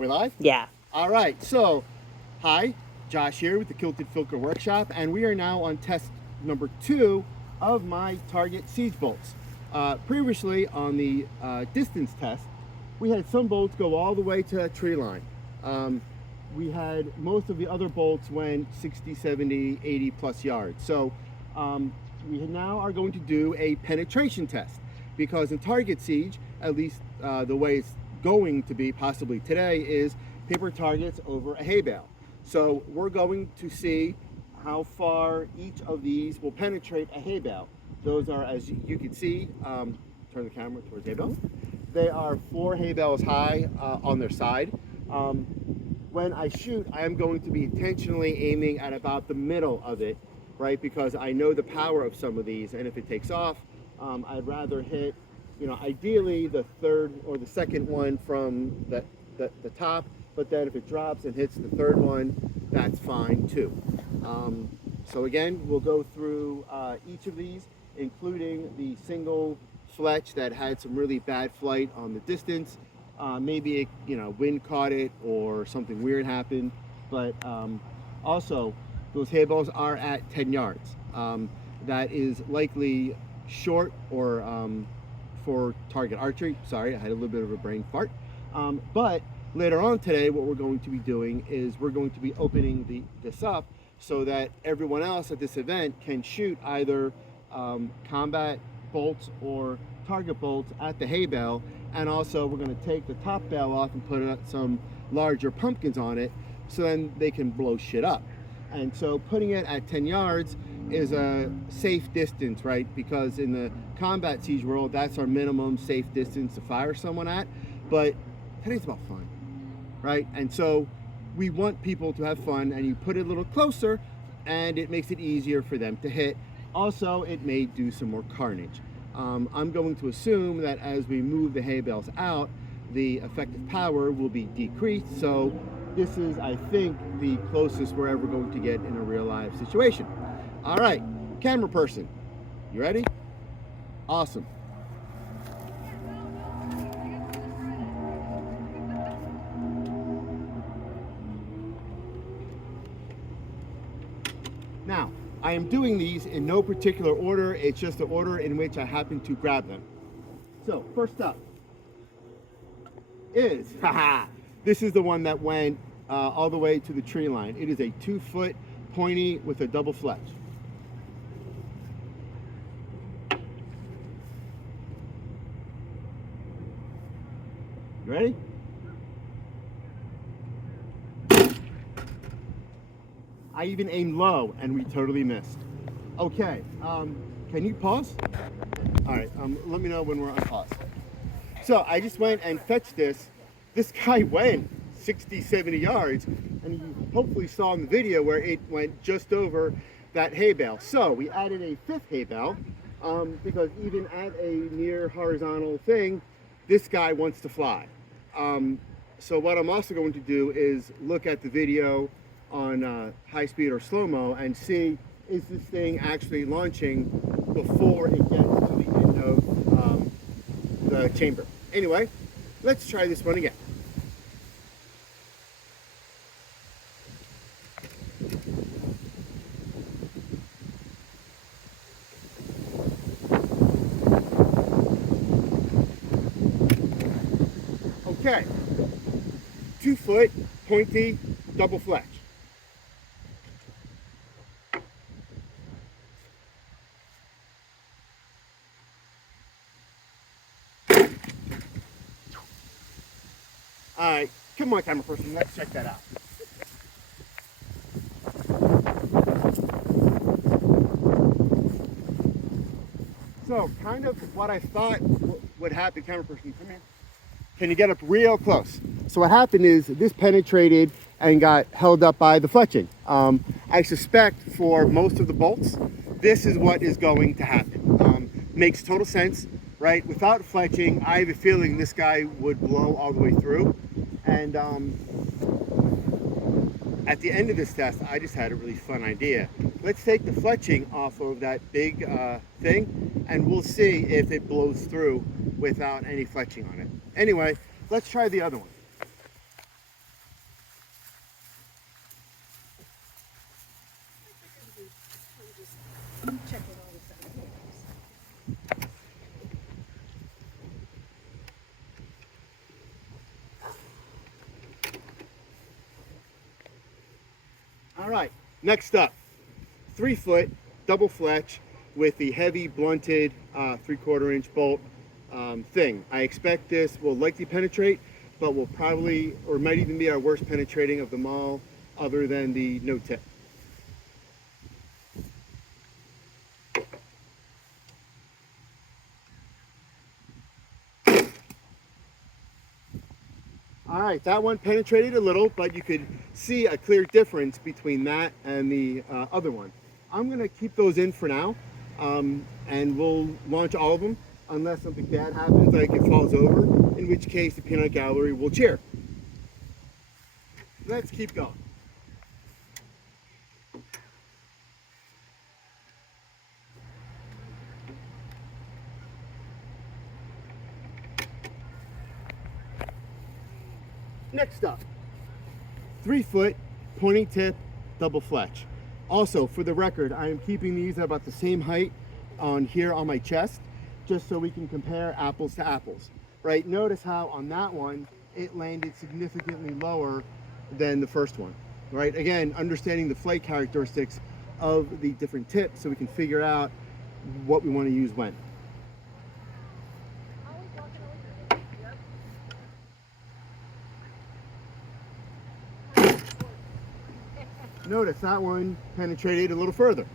we live? Yeah. All right, so hi, Josh here with the Kilted Filker Workshop, and we are now on test number 2 of my target siege bolts. Previously on the distance test, we had some bolts go all the way to a tree line. We had most of the other bolts went 60, 70, 80 plus yards. So we now are going to do a penetration test, because in target siege, at least the way it's going to be possibly today, is paper targets over a hay bale. So we're going to see how far each of these will penetrate a hay bale. Those are, as you can see, turn the camera towards hay bale. They are 4 hay bales high on their side. When I shoot, I am going to be intentionally aiming at about the middle of it, right? Because I know the power of some of these, and if it takes off, I'd rather hit, ideally the third or the second one from the top, but then if it drops and hits the third one, that's fine too. So again, we'll go through each of these, including the single fletch that had some really bad flight on the distance. Maybe it, wind caught it or something weird happened, but also those hay bales are at 10 yards. That is likely short or for target archery. Sorry, I had a little bit of a brain fart. But later on today, what we're going to be doing is we're going to be opening this up so that everyone else at this event can shoot either combat bolts or target bolts at the hay bale. And also we're going to take the top bale off and put some larger pumpkins on it, so then they can blow shit up. And so putting it at 10 yards is a safe distance, right? Because in the combat siege world, that's our minimum safe distance to fire someone at. But today's about fun, right? And so we want people to have fun, and you put it a little closer and it makes it easier for them to hit. Also, it may do some more carnage. I'm going to assume that as we move the hay bales out, the effective power will be decreased. So this is, I think, the closest we're ever going to get in a real life situation. All right, camera person, you ready? Awesome. Now, I am doing these in no particular order. It's just the order in which I happen to grab them. So first up is, this is the one that went all the way to the tree line. It is a 2-foot pointy with a double fletch. You ready? I even aimed low and we totally missed. Okay, can you pause? All right, let me know when we're on pause. So I just went and fetched this. This guy went 60, 70 yards, and you hopefully saw in the video where it went just over that hay bale. So we added a 5th hay bale, because even at a near horizontal thing, this guy wants to fly. So what I'm also going to do is look at the video on high speed or slow-mo and see, is this thing actually launching before it gets to the end of the chamber. Anyway, let's try this one again. Okay, 2-foot pointy double fletch. All right, come on, camera person, let's check that out. So, kind of what I thought would happen, camera person, come here. Can you get up real close? So what happened is this penetrated and got held up by the fletching. I suspect for most of the bolts, this is what is going to happen. Makes total sense, right? Without fletching, I have a feeling this guy would blow all the way through. And at the end of this test, I just had a really fun idea. Let's take the fletching off of that big thing, and we'll see if it blows through without any fletching on it. Anyway, let's try the other one. Checking all this out. All right, next up, 3-foot double fletch with the heavy blunted 3/4 inch bolt thing. I expect this will likely penetrate, but will probably, or might even be our worst penetrating of them all, other than the no tip. All right, that one penetrated a little, but you could see a clear difference between that and the other one. I'm gonna keep those in for now, and we'll launch all of them unless something bad happens, like it falls over, in which case the peanut gallery will cheer. Let's keep going. Next up, 3-foot pointing tip double fletch. Also, for the record, I am keeping these at about the same height on here on my chest, just so we can compare apples to apples. Right? Notice how on that one it landed significantly lower than the first one. Right? Again, understanding the flight characteristics of the different tips, so we can figure out what we want to use when. Notice that one penetrated a little further.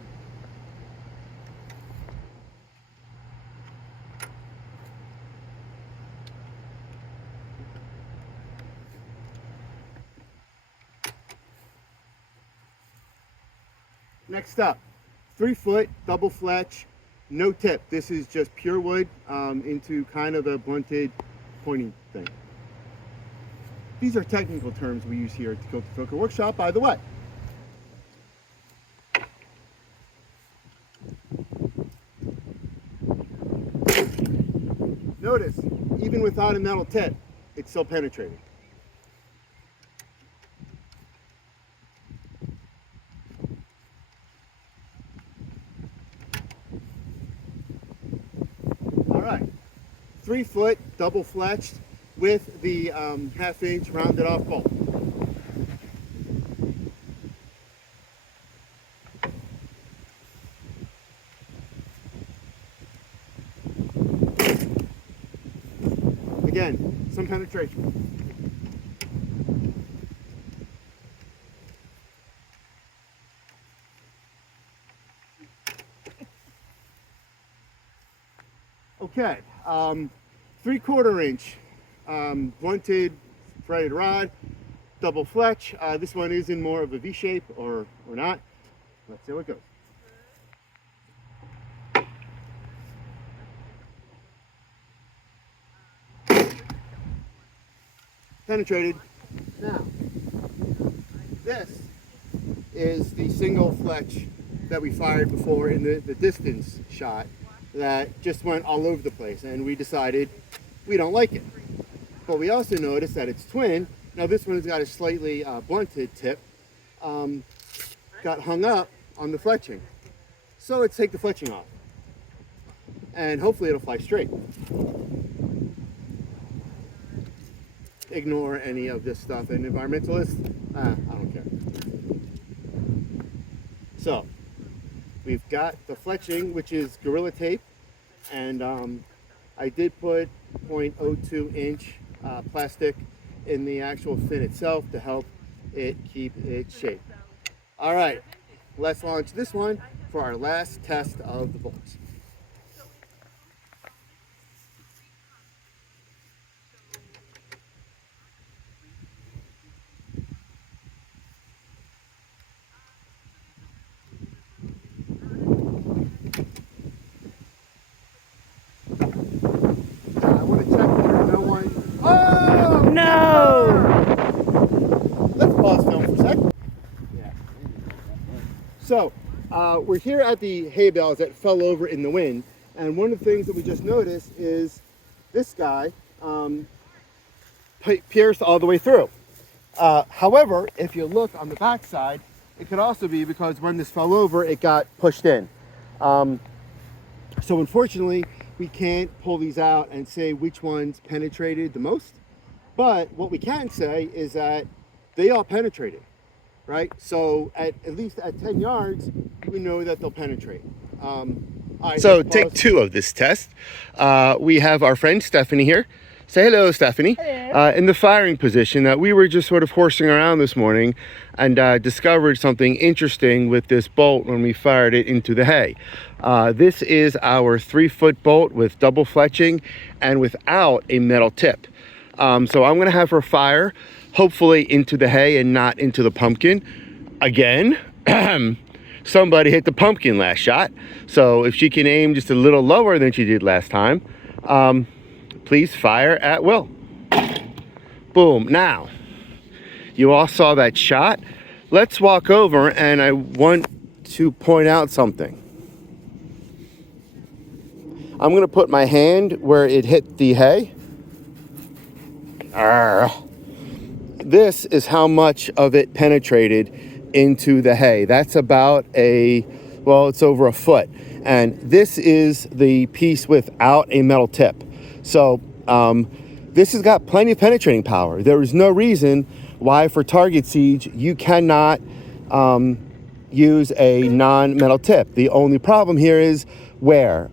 Next up, 3-foot double fletch, no tip. This is just pure wood into kind of a blunted pointing thing. These are technical terms we use here at the Creative Anachronism Workshop, by the way. Notice, even without a metal tip, it's still penetrating. All right, 3-foot double fletched with the 1/2 inch rounded off bolt. Again, some penetration. Okay, 3/4 inch blunted threaded rod, double fletch. This one is in more of a V shape or not. Let's see how it goes. Penetrated. Now, this is the single fletch that we fired before in the distance shot that just went all over the place, and we decided we don't like it. But we also noticed that its twin, now this one has got a slightly blunted tip, got hung up on the fletching. So let's take the fletching off, and hopefully it'll fly straight. Ignore any of this stuff, and environmentalists, I don't care. So we've got the fletching, which is Gorilla Tape, and I did put 0.02 inch plastic in the actual fin itself to help it keep its shape. All right, let's launch this one for our last test of the bolts. So we're here at the hay bales that fell over in the wind, and one of the things that we just noticed is this guy pierced all the way through. However, if you look on the back side, it could also be because when this fell over, it got pushed in. So unfortunately, we can't pull these out and say which ones penetrated the most. But what we can say is that they all penetrated, right? So at least at 10 yards, we know that they'll penetrate. All right, So take 2 of this test. We have our friend Stephanie here. Say hello, Stephanie. Hello. In the firing position that we were just sort of horsing around this morning and discovered something interesting with this bolt when we fired it into the hay. This is our 3-foot bolt with double fletching and without a metal tip. So I'm gonna have her fire hopefully into the hay and not into the pumpkin. Again, somebody hit the pumpkin last shot. So if she can aim just a little lower than she did last time, please fire at will. Boom. Now, you all saw that shot. Let's walk over and I want to point out something. I'm gonna put my hand where it hit the hay. This is how much of it penetrated into the hay. That's about it's over a foot. And this is the piece without a metal tip. So this has got plenty of penetrating power. There is no reason why for target siege you cannot use a non-metal tip. The only problem here is wear.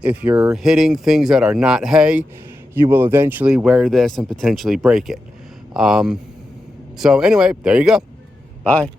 If you're hitting things that are not hay, you will eventually wear this and potentially break it. So anyway, there you go. Bye.